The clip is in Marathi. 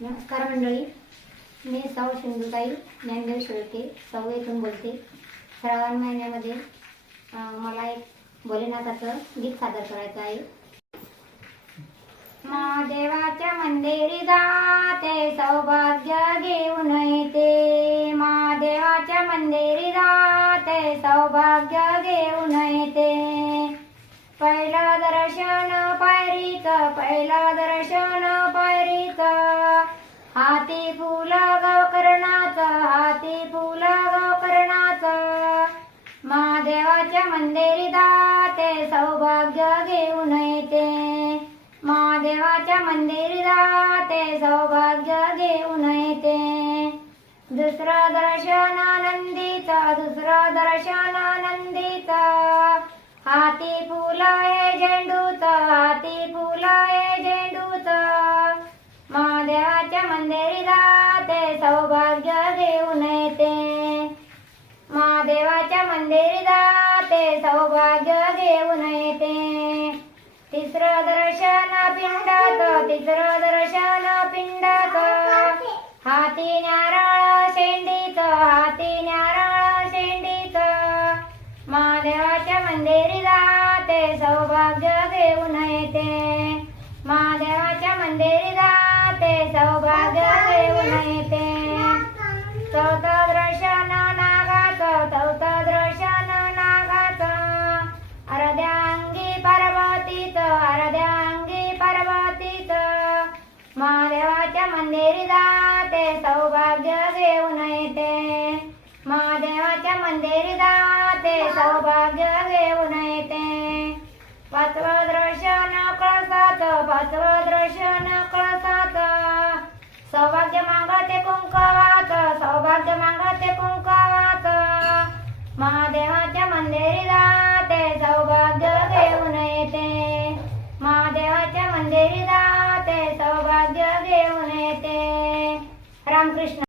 नमस्कार मंडळी, मी सौ सिंधुताई ज्ञानदेव शेळके सौ येथून बोलते. श्रावण महिन्यामध्ये मला एक भोलेनाथाचं गीत सादर करायचं आहे. महादेवाच्या मंदिरी जाते सौभाग्य घेऊन येते. महादेवाच्या मंदिरी जाते सौभाग्य घेऊन येते. पहिलं दर्शन पायरीचं, पहिलं दर्शन पायरीचं. हाती फुल गावकरणाचं, हाती फुल गावकरणाचं. महादेवाच्या मंदिरी जाते सौभाग्य घेऊन येते. महादेवाच्या मंदिरी जाते सौभाग्य घेऊन येते. दुसरं दर्शन आनंदीचं, दुसरं दर्शन आनंदीचं. हाती फुल आहे झेंडूचं, हाती फुल आहे झेंडूचं. महादेवाच्या मंदिरी जाते सौभाग्य घेऊन येते. महादेवाच्या मंदिरी जाते सौभाग्य घेऊन येते. तिसरं दर्शन पिंडाचं, तिसरं दर्शन पिंडाचं. हाती नारळ शेंडीचं, हाती नारळ शेंडीचं. महादेवाच्या मंदिरी जाते सौभाग्य घेऊन येते. महादेवाच्या मंदिरी जाते सौभाग्य घेऊन येते. चौथं दर्शन नागाचं, चौथं दर्शन नागाचं. अर्ध्या अंगी पार्वतीचं, अर्ध्या अंगी पार्वतीचं. महादेवाच्या मंदिरी जाते सौभाग्य घेऊन येते. महादेवाच्या मंदिरी जाते सौभाग्य घेऊन येते. पाचवं दर्शन कळसाचं, पाचवं दर्शन कळसाचं. सौभाग्य मागते कुंकवाचं, सौभाग्य मागते कुंकवाचं. महादेवाच्या मंदिरी जाते सौभाग्य घेऊन येते. महादेवाच्या मंदिरी जाते सौभाग्य घेऊन येते. रामकृष्ण.